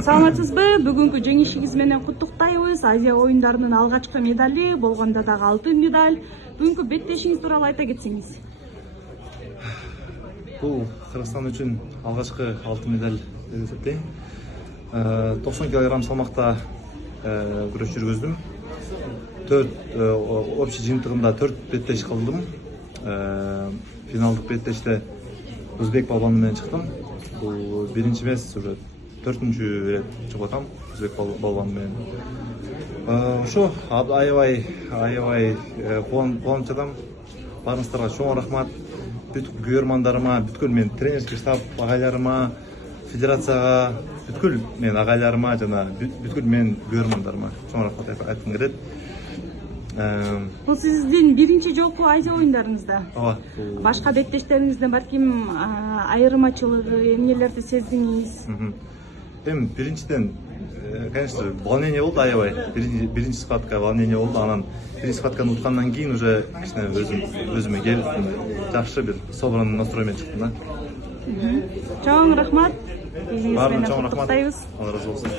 Саламатсызбы? Бүгүнкү жеңишиңиз менен куттуктайбыз. Азия оюндарынын алгачкы медали, болгондо дагы алтын медаль. Бүгүнкү беттешиңиз тууралуу айта кетсеңиз. Бул Кыргызстан үчүн алгачкы алтын медаль деп эсептейм. 90 кг салмакта күрөш жүргүздүм. Общий жыйынтыгында 4 беттеш кылдым. Финалдык беттеште Өзбек балбаны менен чыктым. Бул биринчи эмес, уже 4-нчү рет чыгып атам Өзбек балбаны менен. Ошо аябай кубанып жатам. Барыңыздарга чоң рахмат. Бүткүл көрөрмандарыма, бүткүл мен тренерский штаб агайларыма, федерацияга, бүткүл мен агайларыма жана бүткүл мен көрөрмандарыма чоң рахмат айткым келет. Бул сиздин биринчи жолку Азия оюндарыңызда. Ооба. Башка беттештериңизден балким айырмачылыгы, эмнелерди сездиңиз? Эми биринчиден, конечно, волнение болду аябай. Биринчи схватка волнение болду. Анан биринчи схватканы уткандан кийин уже кичине өзүмө келиптим. Жакшы бир собранный настрой менен чыктым да. Чоң рахмат. Баарыңарга чоң рахмат. Алла разы болсун.